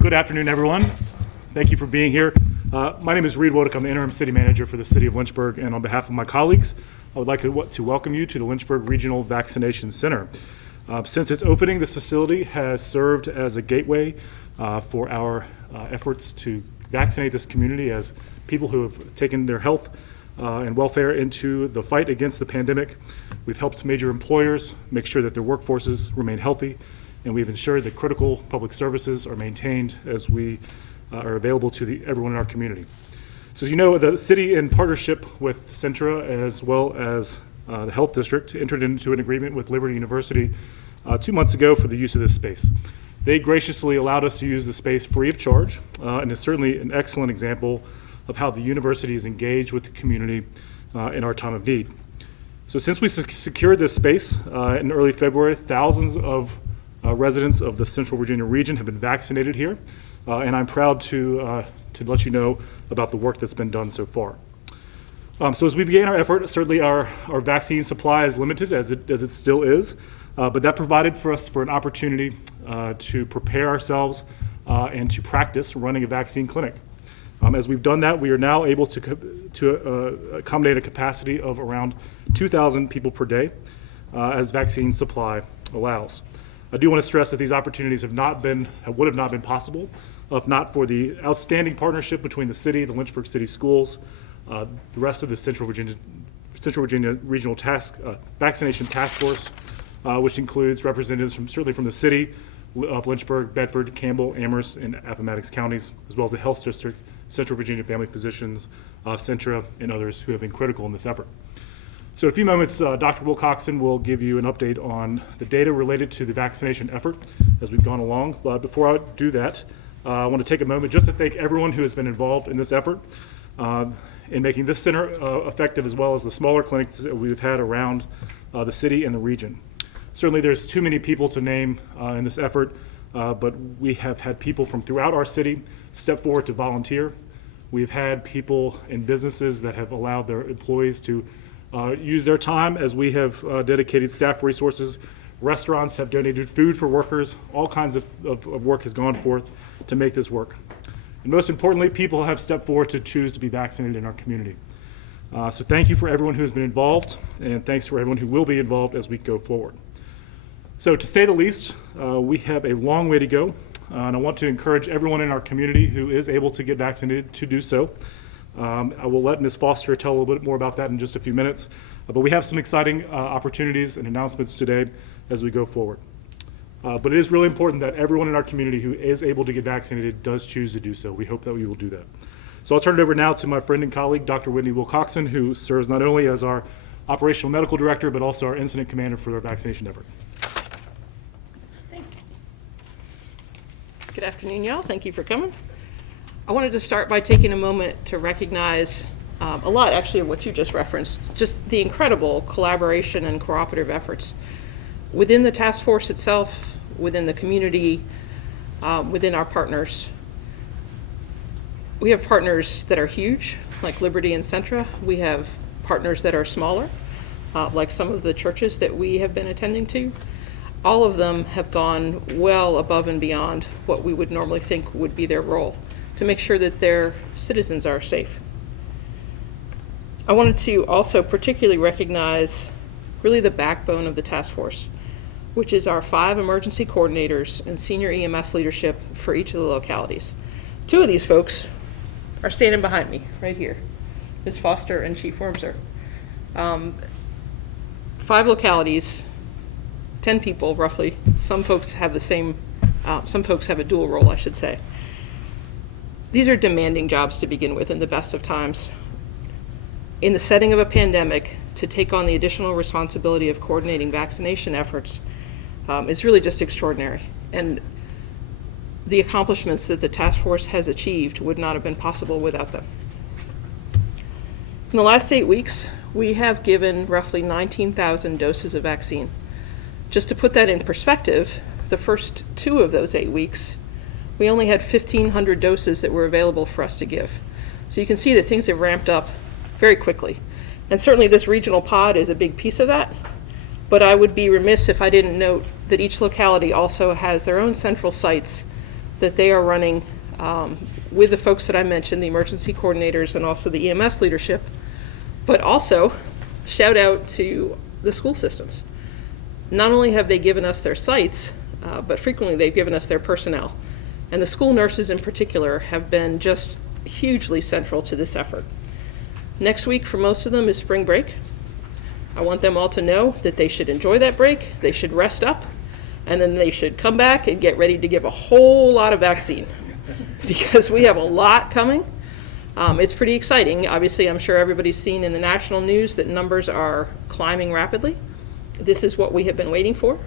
Good afternoon, everyone. Thank you for being here. My name is Reed Wodick. I'm the interim city manager for the city of Lynchburg, and on behalf of my colleagues, I would like to welcome you to the Lynchburg Regional Vaccination Center. Since its opening, this facility has served as a gateway for our efforts to vaccinate this community as people who have taken their health and welfare into the fight against the pandemic. We've helped major employers make sure that their workforces remain healthy, and we've ensured that critical public services are maintained as we are available to everyone in our community. So as you know, the city, in partnership with Centra as well as the health district, entered into an agreement with Liberty University 2 months ago for the use of this space. They graciously allowed us to use the space free of charge, and is certainly an excellent example of how the university is engaged with the community in our time of need. So since we secured this space in early February, thousands of residents of the Central Virginia region have been vaccinated here, and I'm proud to let you know about the work that's been done so far. So as we began our effort, certainly our vaccine supply is limited, as it still is, but that provided for us an opportunity to prepare ourselves and to practice running a vaccine clinic. As we've done that, we are now able to accommodate a capacity of around 2,000 people per day as vaccine supply allows. I do want to stress that these opportunities would have not been possible if not for the outstanding partnership between the city, the Lynchburg City Schools, the rest of the Central Virginia Regional Vaccination Task Force, which includes representatives certainly from the city of Lynchburg, Bedford, Campbell, Amherst, and Appomattox counties, as well as the Health District, Central Virginia Family Physicians, Centra, and others who have been critical in this effort. So in a few moments, Dr. Wilcoxon will give you an update on the data related to the vaccination effort as we've gone along. But before I do that, I want to take a moment just to thank everyone who has been involved in this effort in making this center effective, as well as the smaller clinics that we've had around the city and the region. Certainly there's too many people to name in this effort, but we have had people from throughout our city step forward to volunteer. We've had people in businesses that have allowed their employees to use their time as we have dedicated staff resources. Restaurants have donated food for workers. All kinds of work has gone forth to make this work. And most importantly, people have stepped forward to choose to be vaccinated in our community. So thank you for everyone who has been involved, and thanks for everyone who will be involved as we go forward. So to say the least, we have a long way to go, and I want to encourage everyone in our community who is able to get vaccinated to do so. I will let Ms. Foster tell a little bit more about that in just a few minutes, but we have some exciting opportunities and announcements today as we go forward. But it is really important that everyone in our community who is able to get vaccinated does choose to do so. We hope that we will do that. So I'll turn it over now to my friend and colleague, Dr. Whitney Wilcoxon, who serves not only as our operational medical director, but also our incident commander for our vaccination effort. Good afternoon, y'all. Thank you for coming. I wanted to start by taking a moment to recognize a lot, actually, of what you just referenced, just the incredible collaboration and cooperative efforts within the task force itself, within the community, within our partners. We have partners that are huge, like Liberty and Centra. We have partners that are smaller, like some of the churches that we have been attending to. All of them have gone well above and beyond what we would normally think would be their role to make sure that their citizens are safe. I wanted to also particularly recognize really the backbone of the task force, which is our 5 emergency coordinators and senior EMS leadership for each of the localities. 2 of these folks are standing behind me right here, Ms. Foster and Chief Wormser. 5 localities, 10 people roughly. Some folks have some folks have a dual role, I should say. These are demanding jobs to begin with in the best of times. In the setting of a pandemic, to take on the additional responsibility of coordinating vaccination efforts is really just extraordinary. And the accomplishments that the task force has achieved would not have been possible without them. In the last 8 weeks, we have given roughly 19,000 doses of vaccine. Just to put that in perspective, the first 2 of those 8 weeks, we only had 1,500 doses that were available for us to give. So you can see that things have ramped up very quickly. And certainly this regional pod is a big piece of that, but I would be remiss if I didn't note that each locality also has their own central sites that they are running with the folks that I mentioned, the emergency coordinators and also the EMS leadership, but also shout out to the school systems. Not only have they given us their sites, but frequently they've given us their personnel. And the school nurses in particular have been just hugely central to this effort. Next week for most of them is spring break. I want them all to know that they should enjoy that break, they should rest up, and then they should come back and get ready to give a whole lot of vaccine because we have a lot coming. It's pretty exciting. Obviously, I'm sure everybody's seen in the national news that numbers are climbing rapidly. This is what we have been waiting for.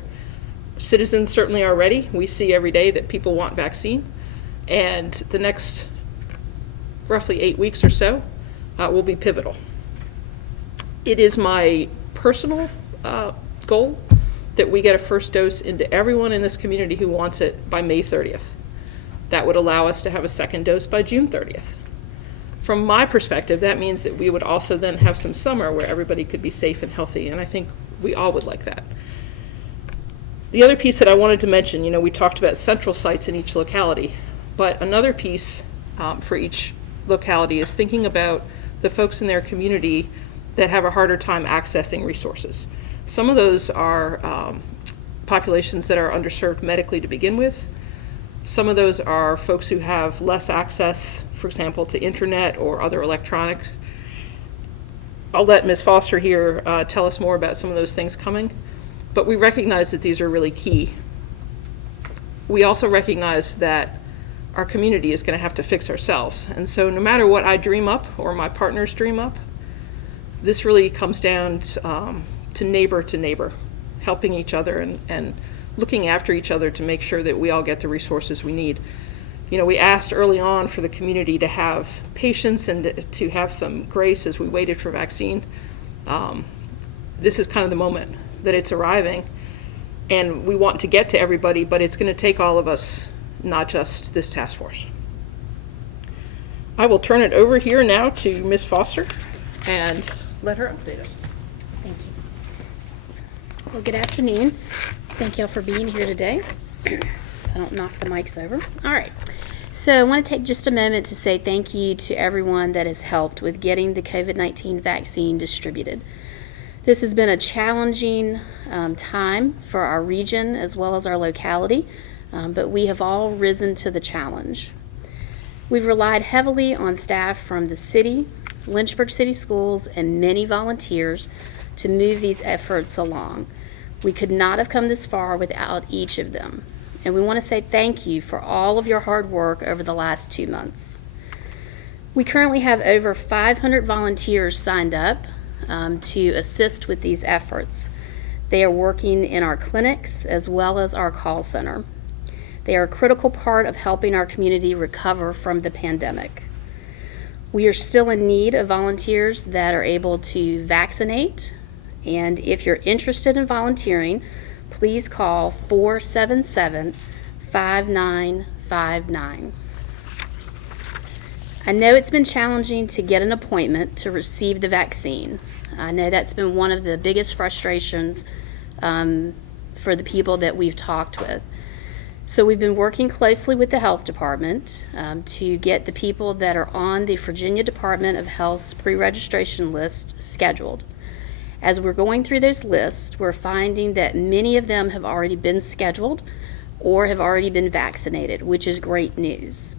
Citizens certainly are ready. We see every day that people want vaccine, and the next roughly 8 weeks or so will be pivotal. It is my personal goal that we get a first dose into everyone in this community who wants it by May 30th. That would allow us to have a second dose by June 30th. From my perspective, that means that we would also then have some summer where everybody could be safe and healthy, and I think we all would like that. The other piece that I wanted to mention, we talked about central sites in each locality, but another piece for each locality is thinking about the folks in their community that have a harder time accessing resources. Some of those are populations that are underserved medically to begin with. Some of those are folks who have less access, for example, to internet or other electronics. I'll let Ms. Foster here tell us more about some of those things coming, but we recognize that these are really key. We also recognize that our community is going to have to fix ourselves, and so no matter what I dream up or my partners dream up, this really comes down to neighbor, helping each other and looking after each other to make sure that we all get the resources we need. We asked early on for the community to have patience and to have some grace as we waited for vaccine. This is kind of the moment that it's arriving, and we want to get to everybody, but it's going to take all of us, not just this task force. I will turn it over here now to Ms. Foster and let her update us. Thank you. Well, good afternoon. Thank y'all for being here today. I don't knock the mics over. All right. So I want to take just a moment to say thank you to everyone that has helped with getting the COVID-19 vaccine distributed. This has been a challenging time for our region as well as our locality, but we have all risen to the challenge. We've relied heavily on staff from the city, Lynchburg City Schools, and many volunteers to move these efforts along. We could not have come this far without each of them. And we want to say thank you for all of your hard work over the last 2 months. We currently have over 500 volunteers signed up to assist with these efforts. They are working in our clinics as well as our call center. They are a critical part of helping our community recover from the pandemic. We are still in need of volunteers that are able to vaccinate, and if you're interested in volunteering, please call 477-5959. I know it's been challenging to get an appointment to receive the vaccine. I know that's been one of the biggest frustrations for the people that we've talked with. So we've been working closely with the health department to get the people that are on the Virginia Department of Health's pre-registration list scheduled. As we're going through those lists, we're finding that many of them have already been scheduled or have already been vaccinated, which is great news.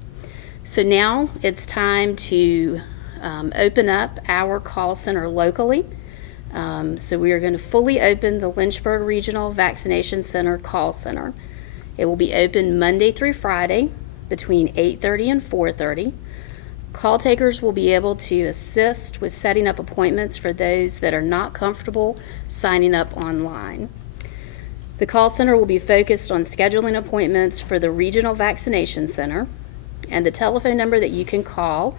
So now it's time to open up our call center locally. So we are going to fully open the Lynchburg Regional Vaccination Center call center. It will be open Monday through Friday between 8:30 and 4:30. Call takers will be able to assist with setting up appointments for those that are not comfortable signing up online. The call center will be focused on scheduling appointments for the Regional Vaccination Center, and the telephone number that you can call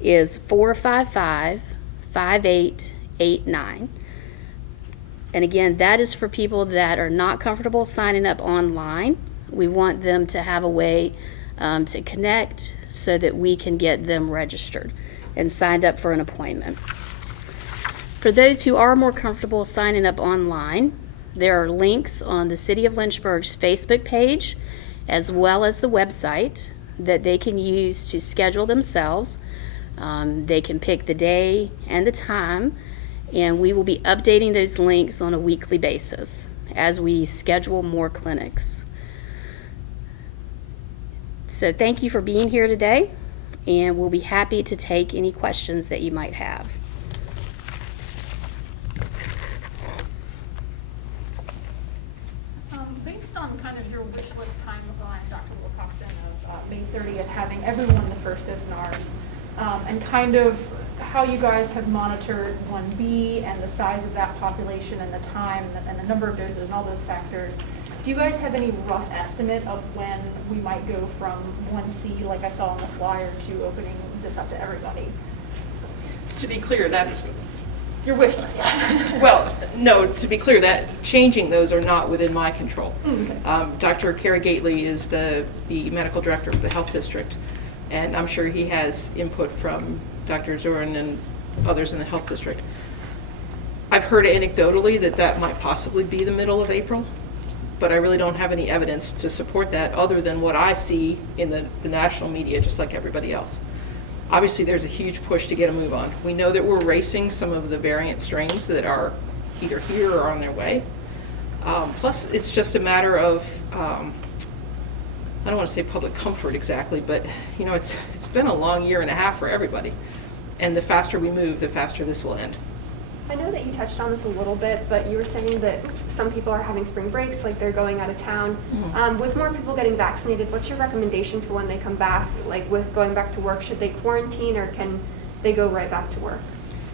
is 455-5889. And again, that is for people that are not comfortable signing up online. We want them to have a way to connect so that we can get them registered and signed up for an appointment. For those who are more comfortable signing up online, there are links on the City of Lynchburg's Facebook page as well as the website that they can use to schedule themselves. They can pick the day and the time, and we will be updating those links on a weekly basis as we schedule more clinics. So thank you for being here today, and we'll be happy to take any questions that you might have. Based on kind of your wish list timeline, Dr. Wilcoxon, of May 30th, having everyone the first dose NARS, and kind of how you guys have monitored 1B and the size of that population and the time and the number of doses and all those factors, do you guys have any rough estimate of when we might go from 1C, like I saw on the flyer, to opening this up to everybody? To be clear, that's, Your wish list, yeah. well, no, to be clear, that changing those are not within my control. Okay. Dr. Kerry Gately is the medical director of the health district, and I'm sure he has input from Dr. Zurin and others in the health district. I've heard anecdotally that might possibly be the middle of April, but I really don't have any evidence to support that other than what I see in the national media, just like everybody else. Obviously, there's a huge push to get a move on. We know that we're racing some of the variant strains that are either here or on their way. Plus, it's just a matter of, I don't want to say public comfort exactly, but you know, it's been a long year and a half for everybody. And the faster we move, the faster this will end. I know that you touched on this a little bit, but you were saying that some people are having spring breaks, like they're going out of town. With more people getting vaccinated, what's your recommendation for when they come back? Like with going back to work, should they quarantine or can they go right back to work?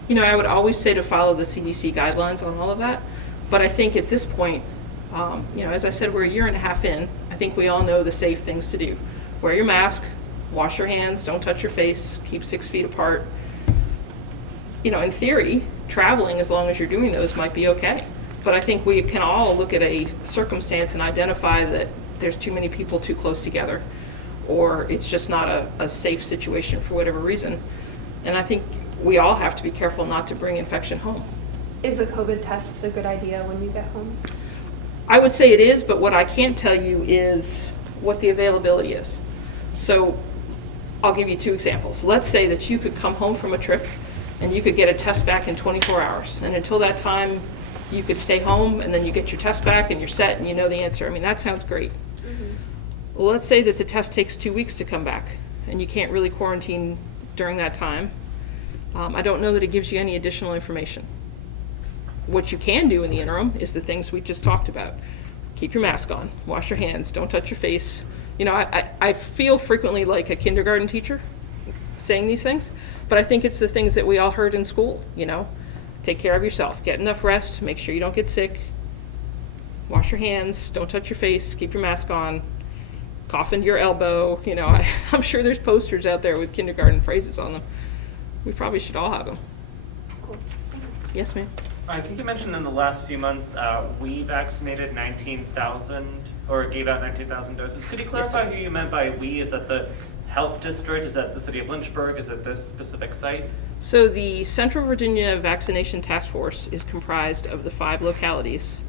You know, I would always say to follow the CDC guidelines on all of that. But I think at this point, you know, as I said, we're a year and a half in. I think we all know the safe things to do. Wear your mask, wash your hands, don't touch your face, keep 6 feet apart. You know, in theory, traveling, as long as you're doing those, might be okay. But I think we can all look at a circumstance and identify that there's too many people too close together, or it's just not a safe situation for whatever reason. And I think we all have to be careful not to bring infection home. Is a COVID test a good idea when you get home? I would say it is, but what I can't tell you is what the availability is. So I'll give you 2 examples. Let's say that you could come home from a trip and you could get a test back in 24 hours. And until that time, you could stay home and then you get your test back and you're set and you know the answer. I mean, that sounds great. Well, let's say that the test takes 2 weeks to come back and you can't really quarantine during that time. I don't know that it gives you any additional information. What you can do in the interim is the things we just talked about. Keep your mask on, wash your hands, don't touch your face. You know, I feel frequently like a kindergarten teacher saying these things, but I think it's the things that we all heard in school, you know. Take care of yourself, get enough rest, make sure you don't get sick, wash your hands, don't touch your face, keep your mask on, cough into your elbow. You know, I'm sure there's posters out there with kindergarten phrases on them. We probably should all have them. Cool. Yes, ma'am. I think you mentioned in the last few months, we vaccinated 19,000, or gave out 19,000 doses. Could you clarify who you meant by we? Is that the health district? Is that the city of Lynchburg? Is it this specific site? So the Central Virginia Vaccination Task Force is comprised of the 5 localities: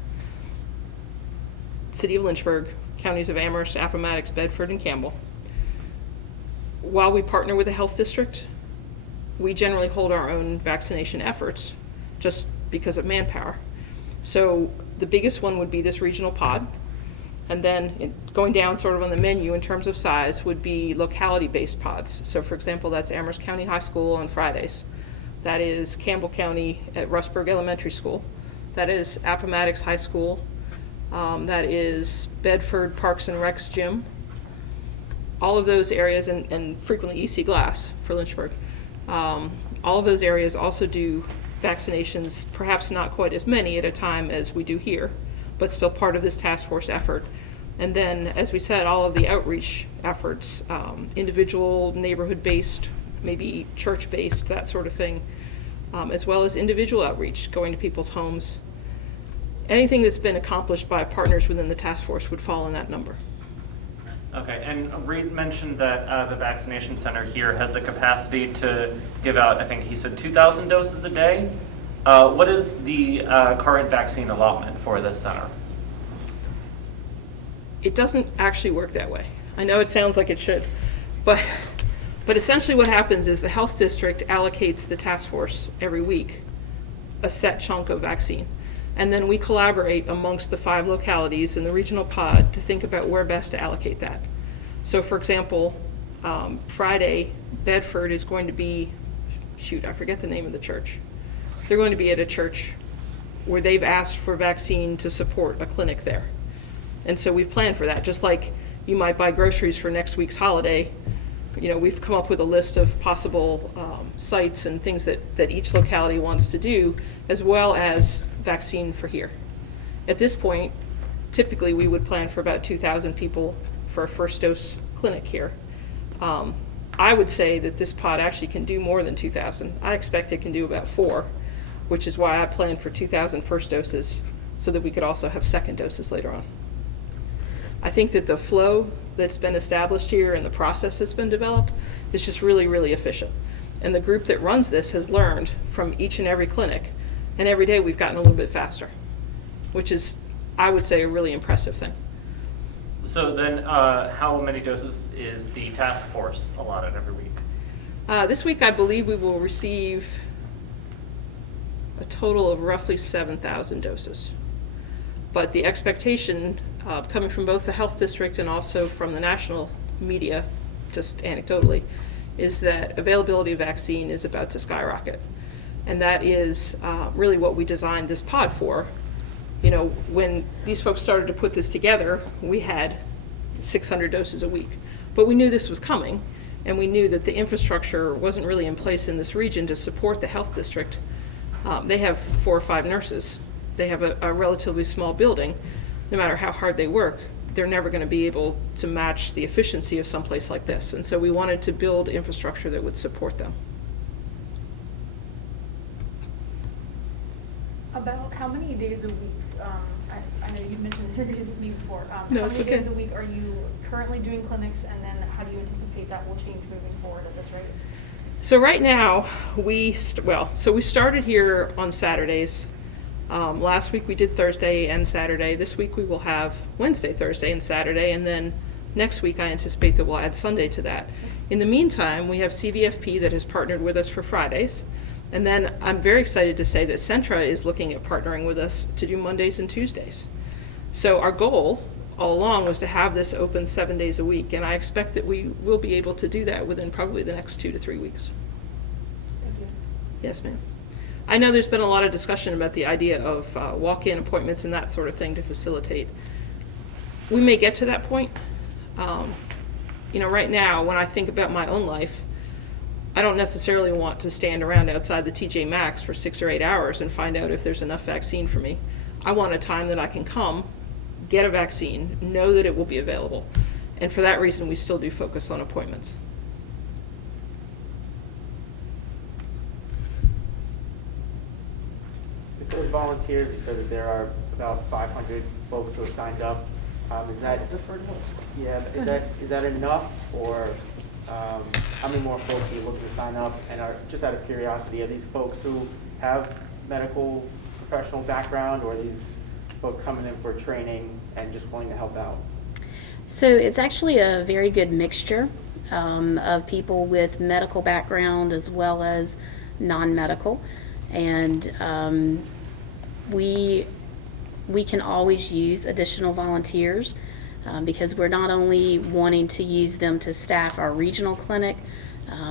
City of Lynchburg, counties of Amherst, Appomattox, Bedford, and Campbell. While we partner with the health district, we generally hold our own vaccination efforts just because of manpower. So the biggest one would be this regional pod. And then going down sort of on the menu in terms of size would be locality-based pods. So for example, that's Amherst County High School on Fridays. That is Campbell County at Rustburg Elementary School. That is Appomattox High School. That is Bedford Parks and Recs Gym. All of those areas, and frequently EC Glass for Lynchburg. All of those areas also do vaccinations, perhaps not quite as many at a time as we do here, but still part of this task force effort. And then, as we said, all of the outreach efforts, individual, neighborhood-based, maybe church-based, that sort of thing, as well as individual outreach, going to people's homes. Anything that's been accomplished by partners within the task force would fall in that number. Okay, and Reed mentioned that the vaccination center here has the capacity to give out, I think he said 2,000 doses a day. What is the current vaccine allotment for this center? It doesn't actually work that way. I know it sounds like it should, but essentially what happens is the health district allocates the task force every week a set chunk of vaccine. And then we collaborate amongst the 5 localities in the regional pod to think about where best to allocate that. So for example, Friday, Bedford is going to be, I forget the name of the church. They're going to be at a church where they've asked for vaccine to support a clinic there. And so we've planned for that, just like you might buy groceries for next week's holiday. We've come up with a list of possible sites and things that each locality wants to do, as well as vaccine for here. At this point, typically we would plan for about 2,000 people for a first dose clinic here. I would say that this pod actually can do more than 2,000. I expect it can do about 4, which is why I planned for 2,000 first doses so that we could also have second doses later on. I think that the flow that's been established here and the process that's been developed is just really, really efficient. And the group that runs this has learned from each and every clinic, and every day we've gotten a little bit faster, which is, I would say, a really impressive thing. So then, how many doses is the task force allotted every week? This week, I believe we will receive a total of roughly 7,000 doses. But the expectation, coming from both the health district and also from the national media, just anecdotally, is that availability of vaccine is about to skyrocket. And that is really what we designed this pod for. When these folks started to put this together, we had 600 doses a week. But we knew this was coming, and we knew that the infrastructure wasn't really in place in this region to support the health district. They have 4 or 5 nurses. They have a relatively small building. No matter how hard they work, they're never going to be able to match the efficiency of someplace like this. And so we wanted to build infrastructure that would support them. About how many days a week, I know you mentioned interviews with me before, No, how it's many okay. days a week are you currently doing clinics, and then how do you anticipate that will change moving forward at this rate? So right now, we started here on Saturdays. Last week we did Thursday and Saturday. This week we will have Wednesday, Thursday, and Saturday, and then next week I anticipate that we'll add Sunday to that. In the meantime, we have CVFP that has partnered with us for Fridays, and then I'm very excited to say that Centra is looking at partnering with us to do Mondays and Tuesdays. So our goal all along was to have this open 7 days a week, and I expect that we will be able to do that within probably the next 2 to 3 weeks. Thank you. Yes, ma'am. I know there's been a lot of discussion about the idea of walk-in appointments and that sort of thing to facilitate. We may get to that point. Right now, when I think about my own life, I don't necessarily want to stand around outside the TJ Maxx for 6 or 8 hours and find out if there's enough vaccine for me. I want a time that I can come, get a vaccine, know that it will be available. And for that reason, we still do focus on appointments. With those volunteers, you said that there are about 500 folks who have signed up. Is that enough, or how many more folks are you looking to sign up? And just out of curiosity, are these folks who have medical professional background, or are these folks coming in for training and just willing to help out? So it's actually a very good mixture of people with medical background as well as non-medical. And we can always use additional volunteers because we're not only wanting to use them to staff our regional clinic,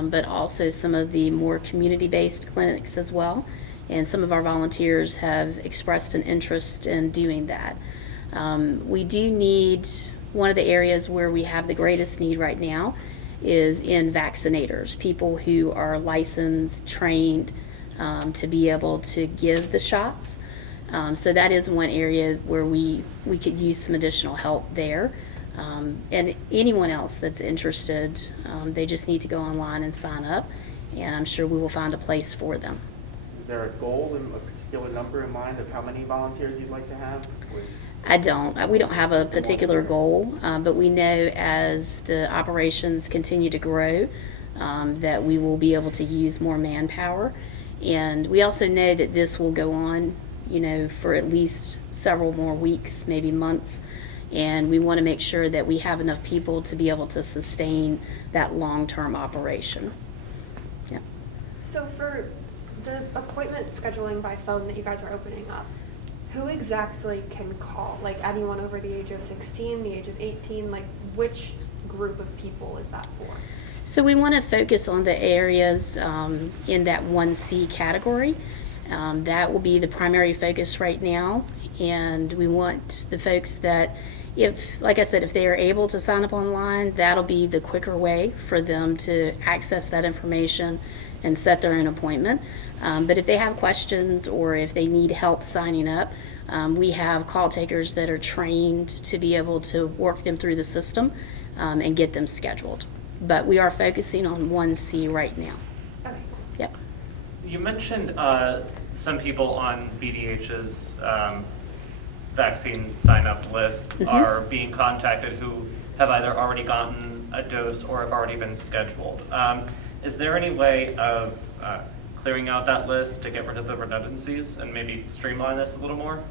but also some of the more community-based clinics as well. And some of our volunteers have expressed an interest in doing that. We do need, one of the areas where we have the greatest need right now is in vaccinators, people who are licensed, trained to be able to give the shots. So that is one area where we could use some additional help there. And anyone else that's interested, they just need to go online and sign up, and I'm sure we will find a place for them. Is there a goal and a particular number in mind of how many volunteers you'd like to have? We don't have a particular goal, but we know as the operations continue to grow that we will be able to use more manpower. And we also know that this will go on, for at least several more weeks, maybe months. and we want to make sure that we have enough people to be able to sustain that long-term operation. Yep. So for the appointment scheduling by phone that you guys are opening up, who exactly can call? Like anyone over the age of 16, the age of 18? Like which group of people is that for? So we want to focus on the areas in that 1C category. That will be the primary focus right now, and we want the folks that, if, like I said, if they are able to sign up online, that'll be the quicker way for them to access that information and set their own appointment. But if they have questions or if they need help signing up, we have call takers that are trained to be able to work them through the system and get them scheduled. But we are focusing on 1C right now. Okay. Yep. You mentioned some people on VDH's vaccine sign-up list are being contacted who have either already gotten a dose or have already been scheduled. Is there any way of clearing out that list to get rid of the redundancies and maybe streamline this a little more?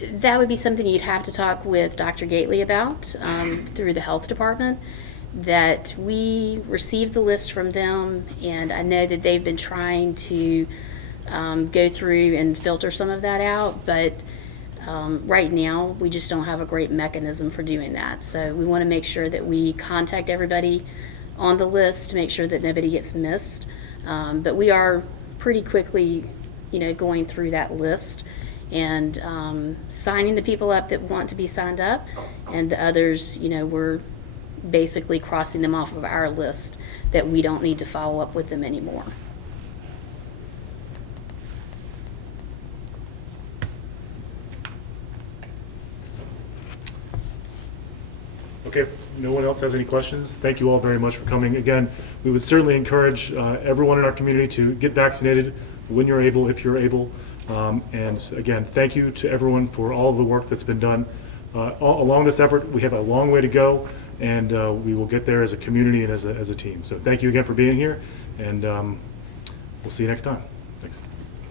That would be something you'd have to talk with Dr. Gately about through the health department. That we received the list from them, and I know that they've been trying to go through and filter some of that out, but right now we just don't have a great mechanism for doing that. So we want to make sure that we contact everybody on the list to make sure that nobody gets missed. But we are pretty quickly, going through that list and signing the people up that want to be signed up, and the others, we're basically crossing them off of our list that we don't need to follow up with them anymore. Okay, if no one else has any questions, thank you all very much for coming. Again, we would certainly encourage everyone in our community to get vaccinated when you're able, if you're able. And again, thank you to everyone for all of the work that's been done. Along this effort, we have a long way to go, and we will get there as a community and as a team. So thank you again for being here, and we'll see you next time. Thanks.